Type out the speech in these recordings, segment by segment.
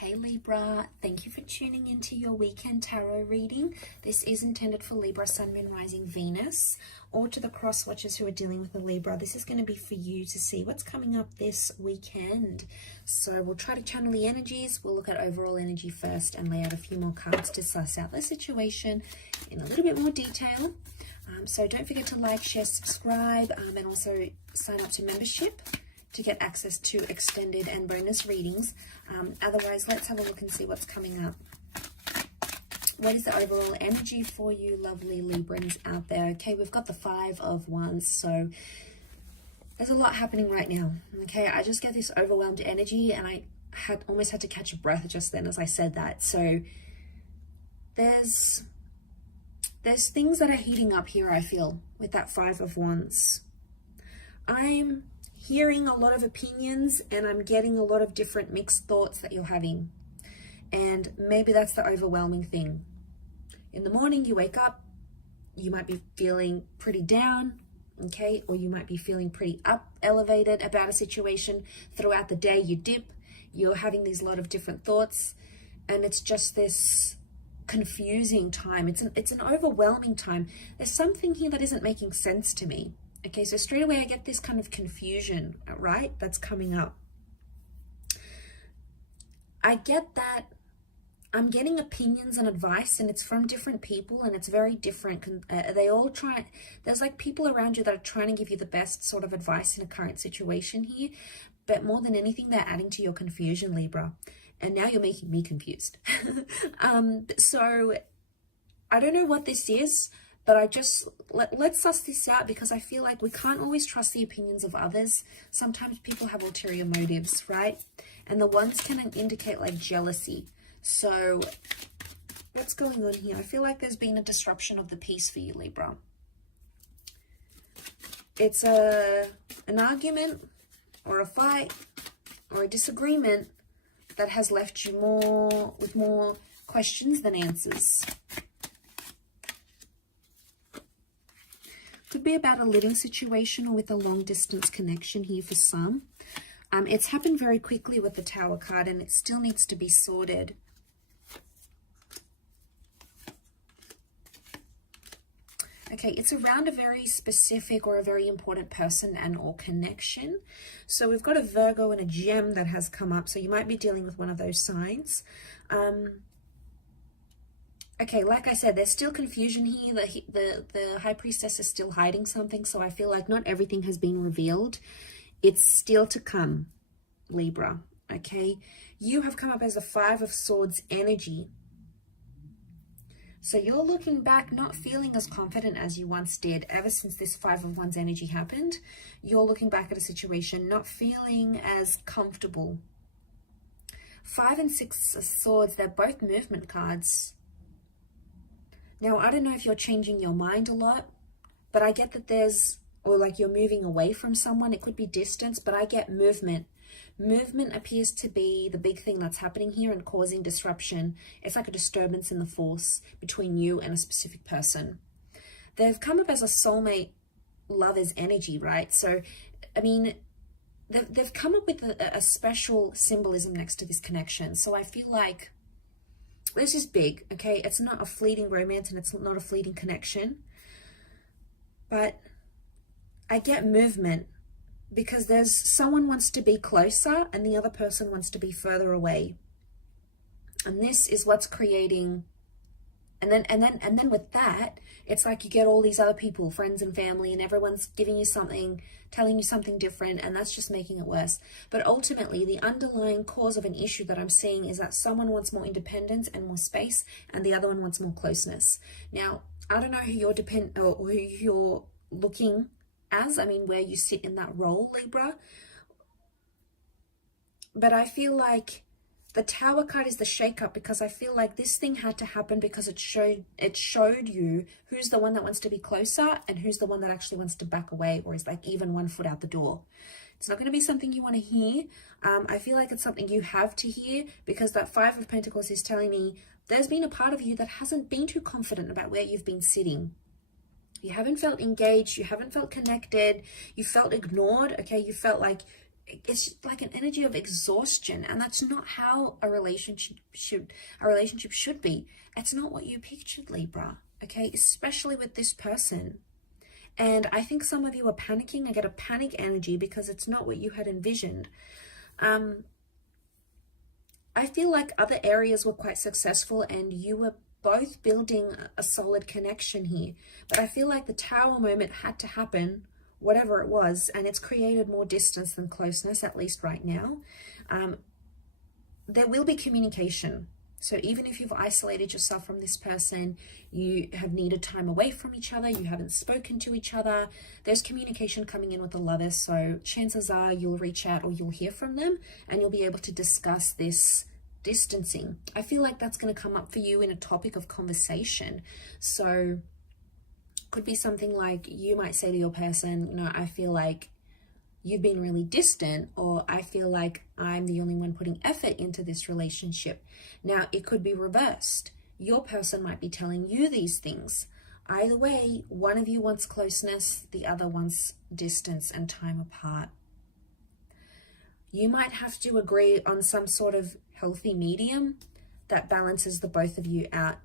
Hey Libra, thank you for tuning into your weekend tarot reading. This is intended for Libra, Sun, Moon, Rising, Venus, or to the cross watchers who are dealing with a Libra. This is going to be for you to see what's coming up this weekend. So we'll try to channel the energies. We'll look at overall energy first and lay out a few more cards to suss out the situation in a little bit more detail. So don't forget to like, share, subscribe, and also sign up to membership to get access to extended and bonus readings. Otherwise, let's have a look and see what's coming up. What is the overall energy for you lovely Librans out there? Okay, we've got the 5 of Wands, so there's a lot happening right now. Okay, I just get this overwhelmed energy, and I almost had to catch a breath just then as I said that. So there's things that are heating up here, I feel, with that 5 of Wands. I'm hearing a lot of opinions, and I'm getting a lot of different mixed thoughts that you're having. And maybe that's the overwhelming thing. In the morning, you wake up, you might be feeling pretty down, okay? Or you might be feeling pretty elevated about a situation. Throughout the day, you dip, you're having these lot of different thoughts, and it's just this confusing time. It's an overwhelming time. There's something here that isn't making sense to me. Okay, so straight away I get this kind of confusion, right? That's coming up. I get that I'm getting opinions and advice, and it's from different people, and it's very different. They all try, there's like people around you that are trying to give you the best sort of advice in a current situation here, but more than anything, they're adding to your confusion, Libra. And now you're making me confused. So I don't know what this is, but I just, let's suss this out, because I feel like we can't always trust the opinions of others. Sometimes people have ulterior motives, right? And the ones can indicate like jealousy. So what's going on here? I feel like there's been a disruption of the peace for you, Libra. It's an argument or a fight or a disagreement that has left you with more questions than answers. Could be about a living situation or with a long distance connection here for some. It's happened very quickly with the Tower card, and it still needs to be sorted. Okay, it's around a very specific or a very important person and or connection. So we've got a Virgo and a Gem that has come up. So you might be dealing with one of those signs. Okay, like I said, there's still confusion here. The High Priestess is still hiding something, so I feel like not everything has been revealed. It's still to come, Libra, okay? You have come up as a 5 of Swords energy. So you're looking back, not feeling as confident as you once did ever since this 5 of Wands energy happened. You're looking back at a situation, not feeling as comfortable. 5 and 6 of Swords, they're both movement cards. Now, I don't know if you're changing your mind a lot, but I get that there's, or like you're moving away from someone. It could be distance, but I get movement. Movement appears to be the big thing that's happening here and causing disruption. It's like a disturbance in the force between you and a specific person. They've come up as a soulmate lover's energy, right? So, I mean, they've come up with a special symbolism next to this connection. So I feel like this is big, okay? It's not a fleeting romance, and it's not a fleeting connection. But I get movement because there's someone wants to be closer and the other person wants to be further away. And this is what's creating, and then with that, it's like you get all these other people, friends and family, and everyone's giving you something, telling you something different, and that's just making it worse. But ultimately, the underlying cause of an issue that I'm seeing is that someone wants more independence and more space, and the other one wants more closeness. Now, I don't know who you're who you're looking as, I mean, where you sit in that role, Libra. But I feel like the Tower card is the shake-up, because I feel like this thing had to happen because it showed you who's the one that wants to be closer and who's the one that actually wants to back away, or is like even 1 foot out the door. It's not going to be something you want to hear. I feel like it's something you have to hear, because that 5 of Pentacles is telling me there's been a part of you that hasn't been too confident about where you've been sitting. You haven't felt engaged. You haven't felt connected. You felt ignored. Okay, you felt like it's like an energy of exhaustion, and that's not how a relationship should be. It's not what you pictured, Libra, okay? Especially with this person. And I think some of you are panicking. I get a panic energy because it's not what you had envisioned. I feel like other areas were quite successful and you were both building a solid connection here. But I feel like the Tower moment had to happen, whatever it was, and it's created more distance than closeness, at least right now. There will be communication. So even if you've isolated yourself from this person, you have needed time away from each other, you haven't spoken to each other, there's communication coming in with the Lovers. So chances are you'll reach out or you'll hear from them and you'll be able to discuss this distancing. I feel like that's going to come up for you in a topic of conversation. So could be something like you might say to your person, you know, I feel like you've been really distant, or I feel like I'm the only one putting effort into this relationship. Now, it could be reversed. Your person might be telling you these things. Either way, one of you wants closeness, the other wants distance and time apart. You might have to agree on some sort of healthy medium that balances the both of you out.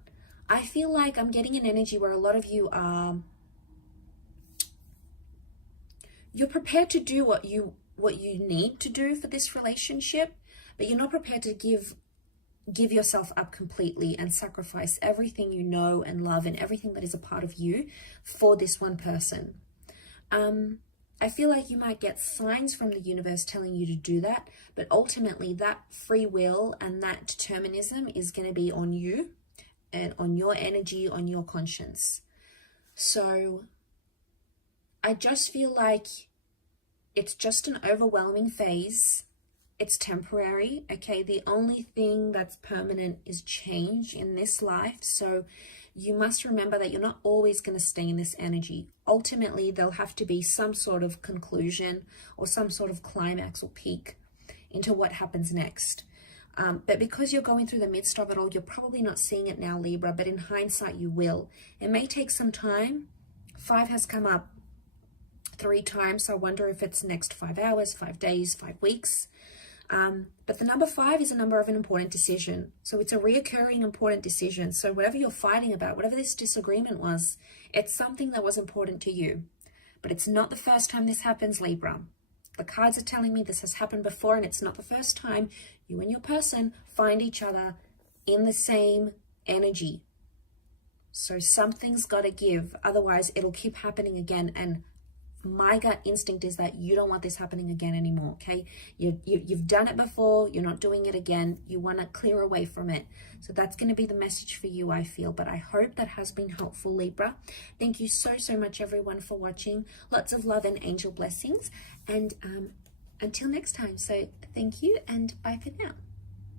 I feel like I'm getting an energy where a lot of you are, you're prepared to do what you need to do for this relationship, but you're not prepared to give yourself up completely and sacrifice everything you know and love and everything that is a part of you for this one person. I feel like you might get signs from the universe telling you to do that, but ultimately that free will and that determinism is going to be on you and on your energy, on your conscience. So I just feel like it's just an overwhelming phase. It's temporary, okay? The only thing that's permanent is change in this life. So you must remember that you're not always going to stay in this energy. Ultimately, there'll have to be some sort of conclusion or some sort of climax or peak into what happens next. But because you're going through the midst of it all, you're probably not seeing it now, Libra, but in hindsight, you will. It may take some time. 5 has come up 3 times, so I wonder if it's next 5 hours, 5 days, 5 weeks. But the number 5 is a number of an important decision. So it's a reoccurring important decision. So whatever you're fighting about, whatever this disagreement was, it's something that was important to you. But it's not the first time this happens, Libra. The cards are telling me this has happened before, and it's not the first time you and your person find each other in the same energy. So something's got to give. Otherwise, it'll keep happening again. And my gut instinct is that you don't want this happening again anymore, okay? You've done it before. You're not doing it again. You want to clear away from it. So that's going to be the message for you, I feel. But I hope that has been helpful, Libra. Thank you so, so much, everyone, for watching. Lots of love and angel blessings. And until next time. So thank you and bye for now.